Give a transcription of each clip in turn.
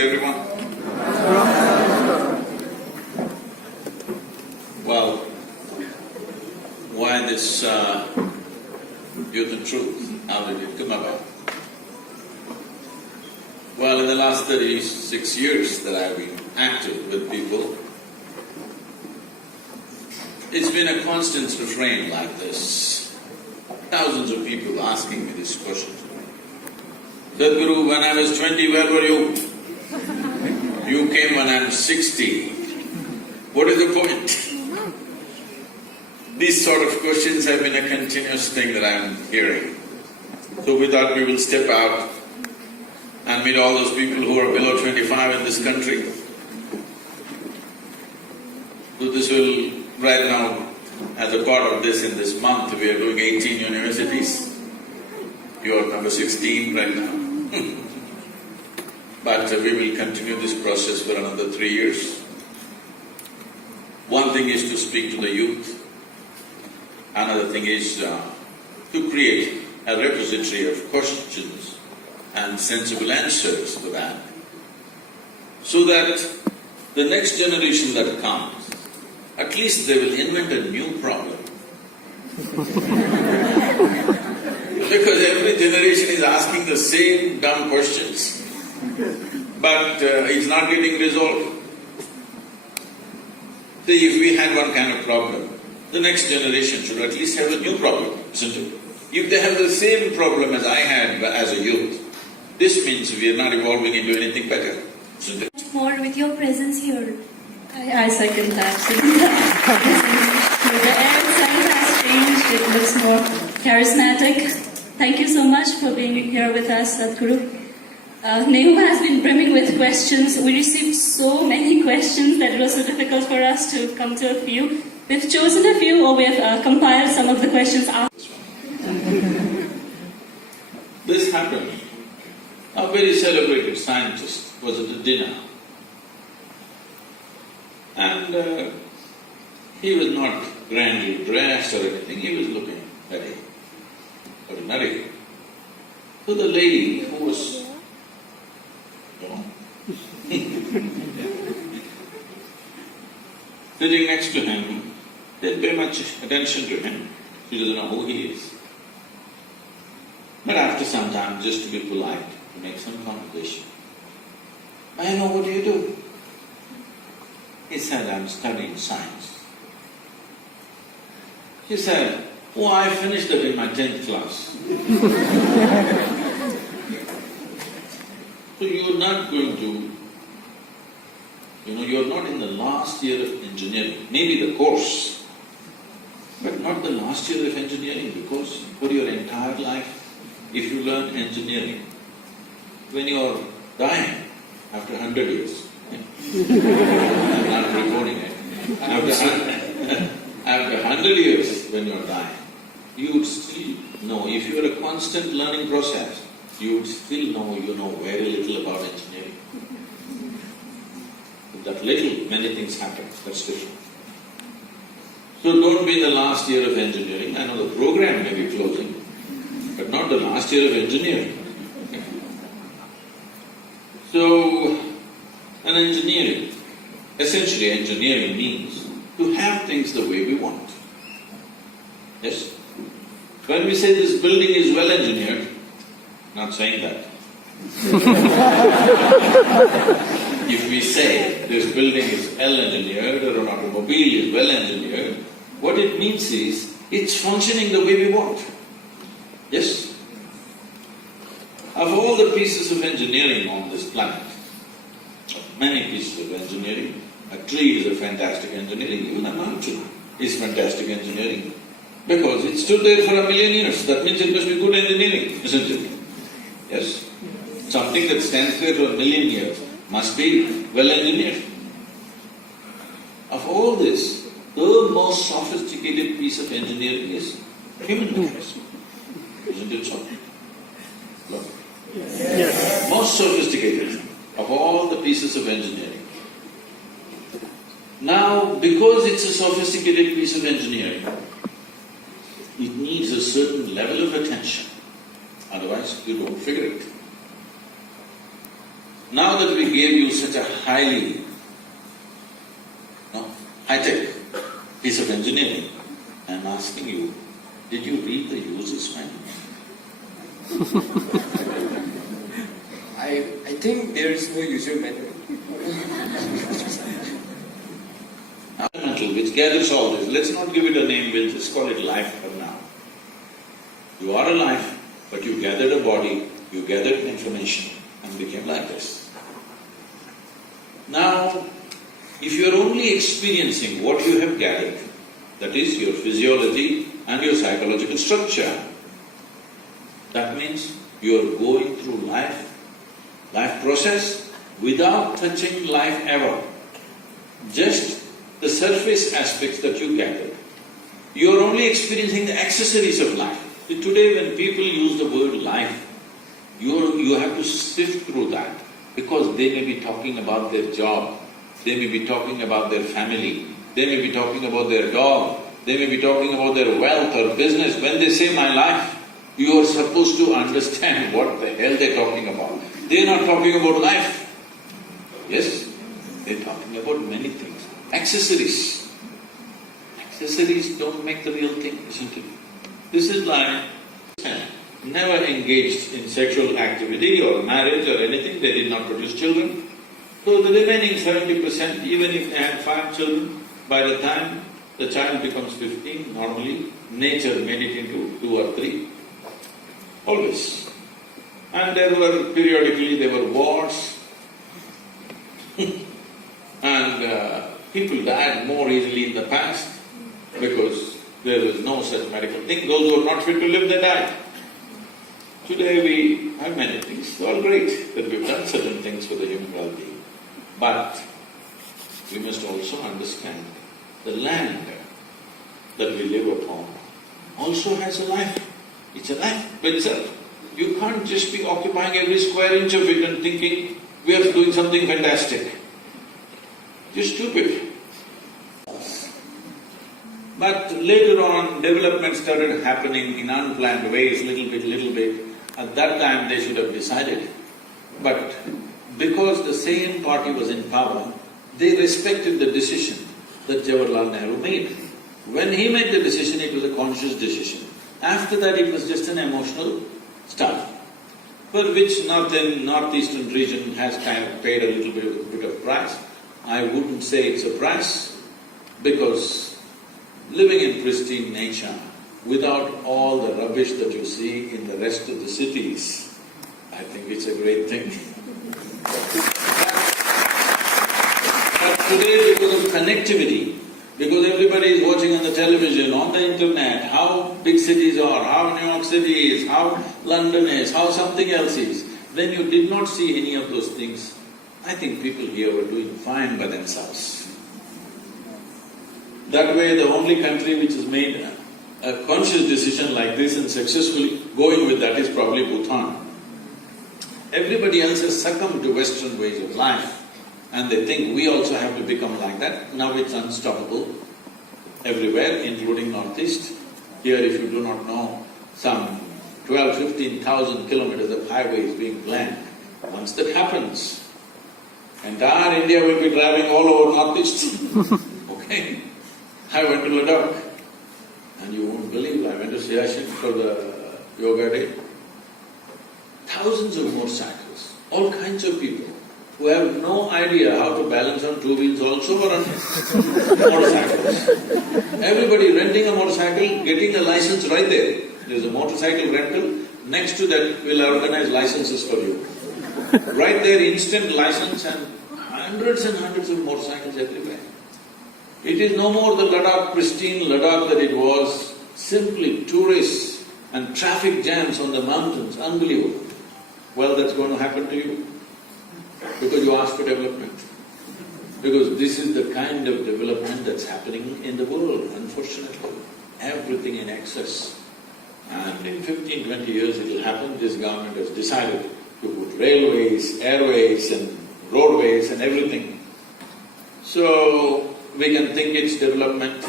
everyone. Well, why this Youth and Truth? How did it come about? Well, in the last 36 years that I've been active with people, it's been a constant refrain like this. Thousands of people asking me this question. Sadhguru, when I was 20, where were you? You came when I'm 60. What is the point? These sort of questions have been a continuous thing that I'm hearing. So we thought we will step out and meet all those people who are below 25 in this country. So this will, right now, as a part of this, in this month, we are doing 18 universities. You are number 16 right now. But we will continue this process for another 3 years. One thing is to speak to the youth. Another thing is to create a repository of questions and sensible answers to that, so that the next generation that comes, at least they will invent a new problem. Because every generation is asking the same dumb questions, but it's not getting resolved. See, if we had one kind of problem, the next generation should at least have a new problem, isn't it? If they have the same problem as I had as a youth, this means we are not evolving into anything better, isn't it? More with your presence here. I second that. The air itself has changed, it looks more charismatic. Thank you so much for being here with us, Sadhguru. Nehum has been brimming with questions. We received so many questions that it was so difficult for us to come to a few. We've chosen a few, or we've compiled some of the questions asked. This happened. A very celebrated scientist was at a dinner, and he was not grandly dressed or anything, he was looking very ordinary. So the lady who was, sitting next to him, didn't pay much attention to him. She doesn't know who he is. But after some time, just to be polite, to make some conversation, I know, what do you do? He said, I'm studying science. She said, oh, I finished that in my 10th class. So you're not going to, you're not in the last year of engineering, maybe the course, but not the last year of engineering, because for your entire life, if you learn engineering, when you're dying, after 100 years, I'm not recording it, after 100 years when you're dying, you would still know, if you're a constant learning process, you would still know you know very little about engineering. With that little, many things happen, that's different. So don't be in the last year of engineering. I know the program may be closing, but not the last year of engineering. So, an engineering, essentially engineering means to have things the way we want. Yes? When we say this building is well engineered, not saying that. If we say this building is well engineered or an automobile is well engineered, what it means is it's functioning the way we want. Yes? Of all the pieces of engineering on this planet, many pieces of engineering, a tree is a fantastic engineering, even a mountain is fantastic engineering, because it stood there for 1,000,000 years. That means it must be good engineering, isn't it? Yes? Something that stands there for 1,000,000 years must be well engineered. Of all this, the most sophisticated piece of engineering is human mechanism. Isn't it so? Look. Yes. Most sophisticated of all the pieces of engineering. Now, because it's a sophisticated piece of engineering, it needs a certain level of attention, otherwise you don't figure it. Now that we gave you such a highly, high-tech piece of engineering, I'm asking you, did you read the user's manual? I think there is no user manual. Elemental, which gathers all this, let's not give it a name, we'll just call it life for now. You are a life, but you gathered a body, you gathered information and became like this. Now, if you are only experiencing what you have gathered, that is your physiology and your psychological structure, that means you are going through life process without touching life ever. Just the surface aspects that you gathered. You are only experiencing the accessories of life. Today when people use the word life, you have to sift through that because they may be talking about their job, they may be talking about their family, they may be talking about their dog, they may be talking about their wealth or business. When they say my life, you are supposed to understand what the hell they're talking about. They're not talking about life. Yes, they're talking about many things. Accessories. Accessories don't make the real thing, isn't it? This is like never engaged in sexual activity or marriage or anything, they did not produce children. So the remaining 70%, even if they had 5 children, by the time the child becomes 15, normally nature made it into 2 or 3. Always. And periodically there were wars and people died more easily in the past because there was no such medical thing. Those who were not fit to live, they died. Today we have many things. It's all great that we've done certain things for the human well-being. But we must also understand the land that we live upon also has a life. It's a life by itself. You can't just be occupying every square inch of it and thinking we are doing something fantastic. You're stupid. But later on, development started happening in unplanned ways, little bit. At that time they should have decided. But because the same party was in power, they respected the decision that Jawaharlal Nehru made. When he made the decision, it was a conscious decision. After that, it was just an emotional stuff, for which northeastern region has kind of paid a little bit of price. I wouldn't say it's a price, because living in pristine nature, without all the rubbish that you see in the rest of the cities, I think it's a great thing. But today, because of connectivity, because everybody is watching on the television, on the internet, how big cities are, how New York City is, how London is, how something else is, when you did not see any of those things, I think people here were doing fine by themselves. That way, the only country which has made a conscious decision like this and successfully going with that is probably Bhutan. Everybody else has succumbed to Western ways of life and they think we also have to become like that. Now it's unstoppable everywhere, including Northeast. Here, if you do not know, some 12,000–15,000 kilometers of highways being planned. Once that happens, entire India will be driving all over Northeast. Okay? I went to Ladakh, and you won't believe, I went to Siachen for the yoga day. Thousands of motorcycles, all kinds of people who have no idea how to balance on 2 wheels also or on motorcycles. Everybody renting a motorcycle, getting a license right there. There's a motorcycle rental, next to that we'll organize licenses for you. Right there, instant license and hundreds of motorcycles everywhere. It is no more the Ladakh, pristine Ladakh that it was, simply tourists and traffic jams on the mountains, unbelievable. Well, that's going to happen to you because you asked for development. Because this is the kind of development that's happening in the world, unfortunately. Everything in excess. And in 15–20 years it will happen. This government has decided to put railways, airways and roadways and everything. So, we can think it's development.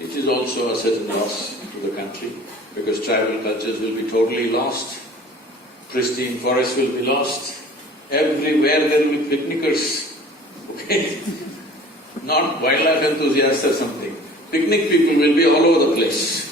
It is also a certain loss to the country because tribal cultures will be totally lost, pristine forests will be lost, Everywhere there will be picnickers, okay? Not wildlife enthusiasts or something. Picnic people will be all over the place.